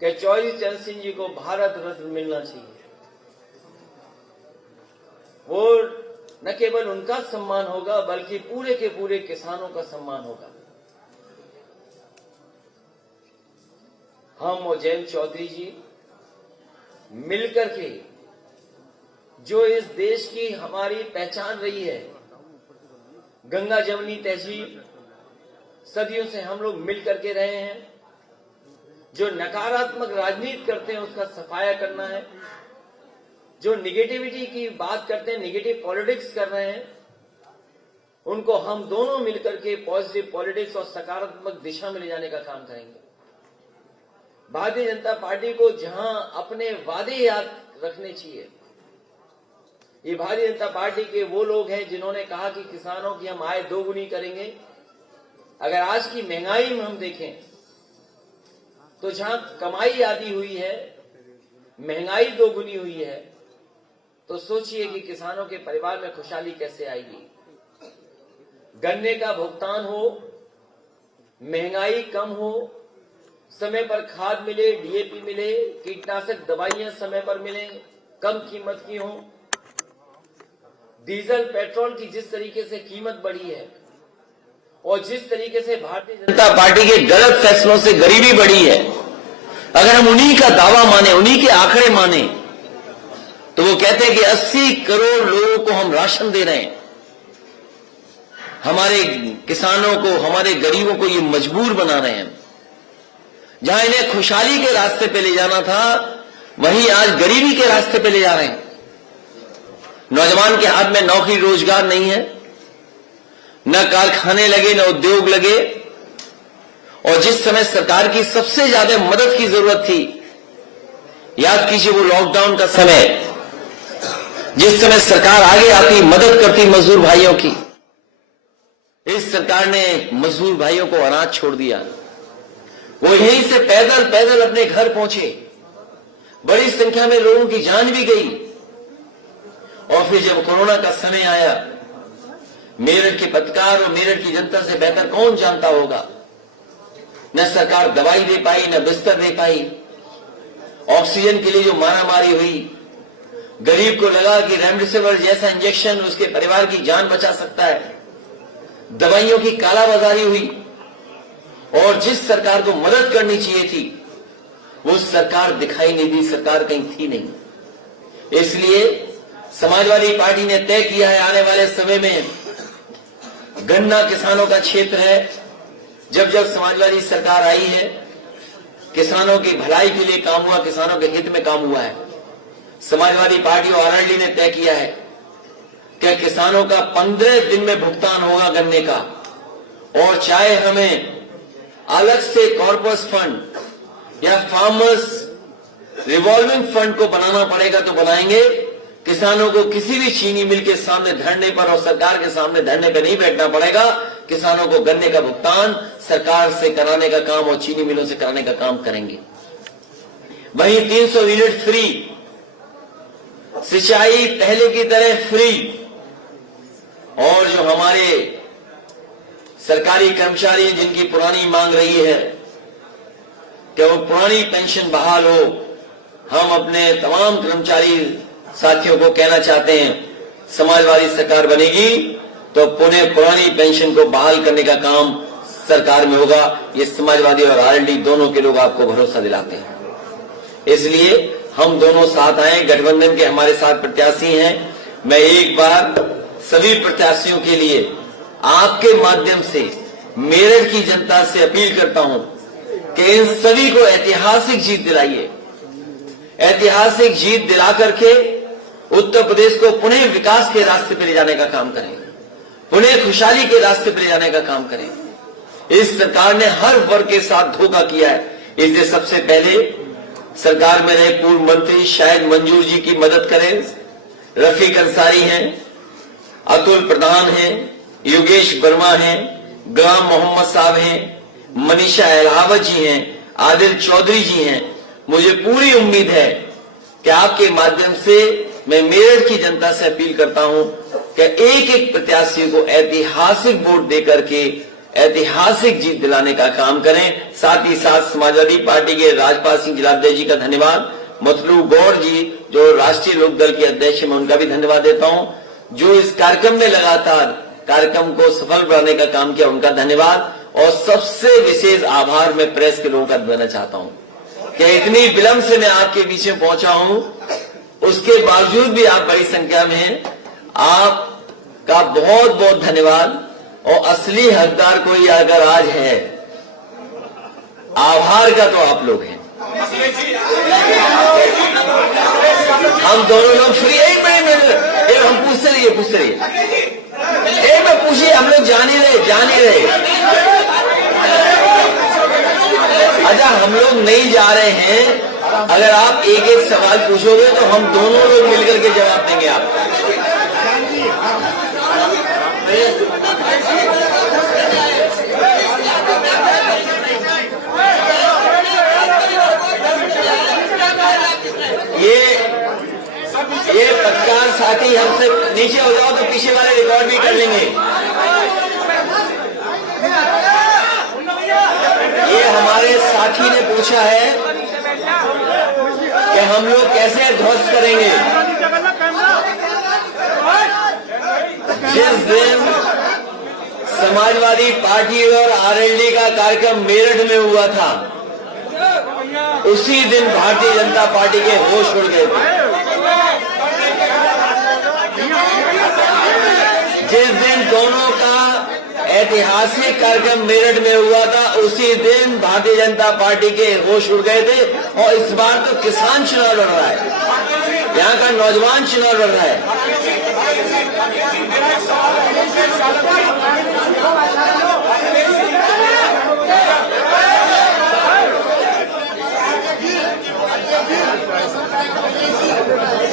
कि चौधरी चरण सिंह जी को भारत रत्न मिलना चाहिए। वो न केवल उनका सम्मान होगा बल्कि पूरे के पूरे किसानों का सम्मान होगा। हम और जयंत चौधरी जी मिलकर के जो इस देश की हमारी पहचान रही है, गंगा जमुनी तहजीब, सदियों से हम लोग मिलकर के रहे हैं। जो नकारात्मक राजनीति करते हैं उसका सफाया करना है, जो निगेटिविटी की बात करते हैं, निगेटिव पॉलिटिक्स कर रहे हैं, उनको हम दोनों मिलकर के पॉजिटिव पॉलिटिक्स और सकारात्मक दिशा में ले जाने का काम करेंगे। भारतीय जनता पार्टी को जहां अपने वादे याद रखने चाहिए, ये भारतीय जनता पार्टी के वो लोग हैं जिन्होंने कहा कि किसानों की हम आय दोगुनी करेंगे। अगर आज की महंगाई में हम देखें तो जहां कमाई आधी हुई है, महंगाई दोगुनी हुई है, तो सोचिए कि किसानों के परिवार में खुशहाली कैसे आएगी। गन्ने का भुगतान हो, महंगाई कम हो, समय पर खाद मिले, डीएपी मिले, कीटनाशक दवाइयां समय पर मिले, कम कीमत की हो। डीजल पेट्रोल की जिस तरीके से कीमत बढ़ी है और जिस तरीके से भारतीय जनता पार्टी के गलत फैसलों से गरीबी बढ़ी है, अगर हम उन्हीं का दावा माने, उन्हीं के आंकड़े माने, तो वो कहते हैं कि 80 करोड़ लोगों को हम राशन दे रहे हैं। हमारे किसानों को, हमारे गरीबों को ये मजबूर बना रहे हैं। जहां इन्हें खुशहाली के रास्ते पे ले जाना था, वहीं आज गरीबी के रास्ते पे ले जा रहे हैं। नौजवान के हाथ में नौकरी रोजगार नहीं है, न कारखाने लगे, न उद्योग लगे। और जिस समय सरकार की सबसे ज्यादा मदद की जरूरत थी, याद कीजिए वो लॉकडाउन का समय, जिस समय सरकार आगे आती, मदद करती मजदूर भाइयों की, इस सरकार ने मजदूर भाइयों को अनाथ छोड़ दिया। वो यहीं से पैदल पैदल अपने घर पहुंचे, बड़ी संख्या में लोगों की जान भी गई। और फिर जब कोरोना का समय आया, मेरठ के पत्रकार और मेरठ की जनता से बेहतर कौन जानता होगा, न सरकार दवाई दे पाई, न बिस्तर दे पाई। ऑक्सीजन के लिए जो मारामारी हुई, गरीब को लगा कि रेमडेसिविर जैसा इंजेक्शन उसके परिवार की जान बचा सकता है, दवाइयों की कालाबाजारी हुई। और जिस सरकार को मदद करनी चाहिए थी, वो सरकार दिखाई नहीं दी, सरकार कहीं थी नहीं। इसलिए समाजवादी पार्टी ने तय किया है, आने वाले समय में गन्ना किसानों का क्षेत्र है। जब जब समाजवादी सरकार आई है, किसानों की भलाई के लिए काम हुआ, किसानों के हित में काम हुआ है। समाजवादी पार्टी और आरएलडी ने तय किया है कि किसानों का 15 दिन में भुगतान होगा गन्ने का। और चाहे हमें अलग से कॉर्पस फंड या फार्मर्स रिवॉल्विंग फंड को बनाना पड़ेगा तो बनाएंगे। किसानों को किसी भी चीनी मिल के सामने धरने पर और सरकार के सामने धरने पर नहीं बैठना पड़ेगा। किसानों को गन्ने का भुगतान सरकार से कराने का काम और चीनी मिलों से कराने का काम करेंगे। वहीं 300 यूनिट फ्री, सिंचाई पहले की तरह फ्री। और जो हमारे सरकारी कर्मचारी जिनकी पुरानी मांग रही है कि वो पुरानी पेंशन बहाल हो, हम अपने तमाम कर्मचारी साथियों को कहना चाहते हैं, समाजवादी सरकार बनेगी तो पुरानी पेंशन को बहाल करने का काम सरकार में होगा। ये समाजवादी और आरएलडी दोनों के लोग आपको भरोसा दिलाते हैं। इसलिए हम दोनों साथ आए, गठबंधन के हमारे साथ प्रत्याशी हैं। मैं एक बार सभी प्रत्याशियों के लिए आपके माध्यम से मेरठ की जनता से अपील करता हूं कि इन सभी को ऐतिहासिक जीत दिलाइए। ऐतिहासिक जीत दिला करके उत्तर प्रदेश को पुनः विकास के रास्ते पर ले जाने का काम करें, पुनः खुशहाली के रास्ते पर ले जाने का काम करें। इस सरकार ने हर वर्ग के साथ धोखा किया है। इसलिए सबसे पहले सरकार में रहे पूर्व मंत्री शायद मंजूर जी की मदद करें। रफीक अंसारी हैं, अतुल प्रधान हैं, योगेश वर्मा हैं, गुलाम मोहम्मद साहब हैं, मनीषा अहलावत जी हैं, आदिल चौधरी जी हैं। मुझे पूरी उम्मीद है कि आपके माध्यम से मैं मेरठ की जनता से अपील करता हूं कि एक एक प्रत्याशी को ऐतिहासिक वोट देकर के ऐतिहासिक जीत दिलाने का काम करें। साथ ही साथ समाजवादी पार्टी के राजपाल सिंह जिलाध्यक्ष जी का धन्यवाद, मतलूब गौर जी जो राष्ट्रीय लोकदल के अध्यक्ष हैं, मैं उनका भी धन्यवाद देता हूं। जो इस कार्यक्रम में लगातार कार्यक्रम को सफल बनाने का काम किया, उनका धन्यवाद। और सबसे विशेष आभार मैं प्रेस के लोगों का देना चाहता हूं कि इतनी विलंब से मैं आपके बीच में पहुंचा हूं, उसके बावजूद भी आप बड़ी संख्या में हैं। आपका बहुत बहुत धन्यवाद। और असली हकदार कोई अगर आज है आभार का, तो आप लोग हैं। हम दोनों लोग फ्री। एक मिनट हम पूछते रहिए एक में पूछिए, हम लोग जान ही रहे। अच्छा, हम लोग नहीं जा रहे हैं। अगर आप एक एक सवाल पूछोगे तो हम दोनों लोग मिलकर के जवाब देंगे आपको। ये पत्रकार साथी हमसे नीचे हो जाओ तो पीछे वाले रिकॉर्ड भी कर लेंगे। ये हमारे साथी ने पूछा है कि हम लोग कैसे ध्वस्त करेंगे। जिस दिन समाजवादी पार्टी और आरएलडी का कार्यक्रम मेरठ में हुआ था, उसी दिन भारतीय जनता पार्टी के होश उड़ गए थे। जिस दिन दोनों का ऐतिहासिक कार्यक्रम मेरठ में हुआ था, उसी दिन भारतीय जनता पार्टी के होश उड़ गए थे। और इस बार तो किसान चुनाव लड़ रहा है, यहाँ का नौजवान चुनाव लड़ रहा है।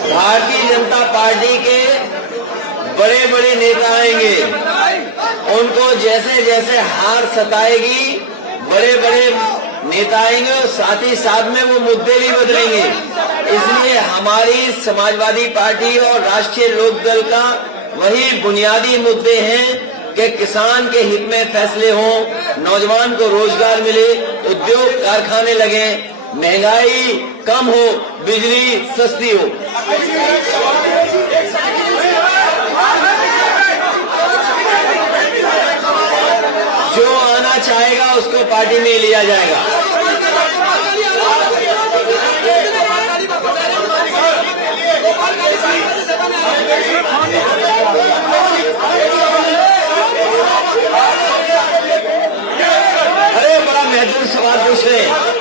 भारतीय जनता पार्टी के बड़े बड़े नेता आएंगे, उनको जैसे जैसे हार सताएगी, बड़े बड़े नेता आएंगे और साथ ही साथ में वो मुद्दे भी बदलेंगे। इसलिए हमारी समाजवादी पार्टी और राष्ट्रीय लोकदल का वही बुनियादी मुद्दे हैं कि किसान के हित में फैसले हों, नौजवान को रोजगार मिले, उद्योग कारखाने लगे, महंगाई कम हो, बिजली सस्ती हो। जो आना चाहेगा उसको पार्टी में लिया जाएगा। अरे बड़ा महत्वपूर्ण सवाल पूछ रहे हैं।